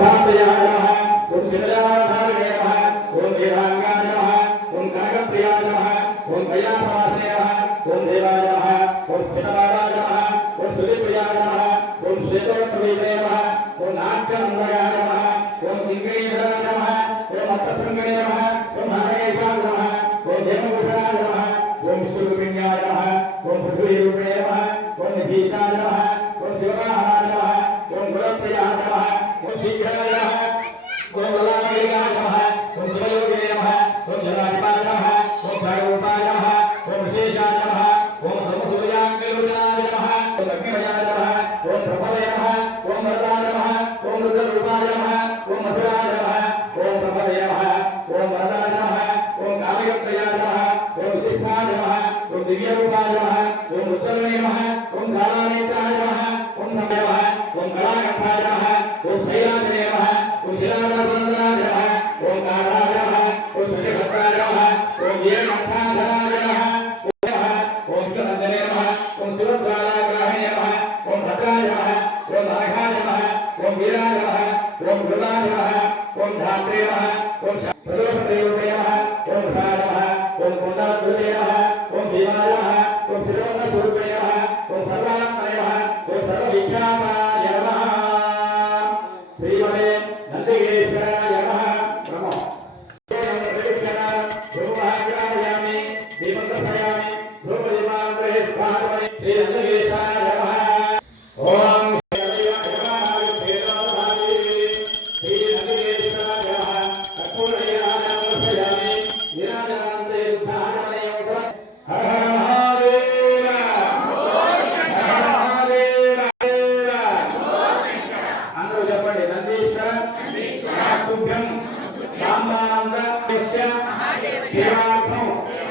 धातयाय नमः ओम शिवजाधारणे नमः ओम वीरांगाय नमः ओम कनकप्रियाय नमः ओम कयाप्रवासे नमः ओम देवाय नमः ओम स्थितवाराय नमः ओम सुधिप्रियाय नमः ओम सुधेतोत्तमीसे नमः ओम नाट्यनन्दयाय नमः ओम सिंहणीधराय नमः ओम अर्थसंगणे नमः ओम हरेशाय नमः ओम हेमभूषणाय नमः ओम विष्णुरूपिण्याय नमः ओम पृथ्वीरूपिणे नमः ओम निधीशाय नमः ओम शिववाहनाय नमः ओम गुणप्रियाय नमः ओम शीघ्राय नमः ओम बलामयाय नमः ओम शिवयोगे नमः ओम जलाधिपाय नमः ओम भैरवाय नमः ओम विशेषाय नमः ओम समसूर्याङ्गलोचनाय नमः ओम अग्निमयाय नमः ओम प्रभवे नमः ओम वरदाय नमः ओम रुद्ररूपाय नमः ओम मधुराय नमः ओम प्रभवे नमः ओम वरदाय नमः ओम कामयप्रियाय नमः ओम विशिष्टाय नमः ओम दिव्यरूपाय नमः ओम रुद्रवे नमः ओम कालानेत्राय नमः ओम नमः ओम कलाकंठाय नमः ओम शैलाय नमः ओम शिलावनसुन्दराय नमः ओम कालाय नमः ओम श्रीभद्राय नमः ओम वीरकंठाय नमः ओम शिवनन्दने नमः ओम शिवद्वाराग्राहे नमः ओम भद्राय नमः ओम नागाय नमः ओम वीराय नमः ओम गुरुवाय नमः ओम धात्रे नमः ओम प्रदोषदेवते नमः ओम भ्राय नमः ओम कुण्डलगुरुवे नमः ओम भीमाय नमः ओम श्रीरमणस्वरूपे नमः ओम सर्वात्मने नमः ओम सर्वविख्याताय नमः श्रीमते नन्दिकेश्वराय नमः नमः धूमहाग्रहामि दीपंकर्पयामि धूमदीपान्तरे स्वाहामि श्री नन्दिकेशाय नमः ओम शिवार्थम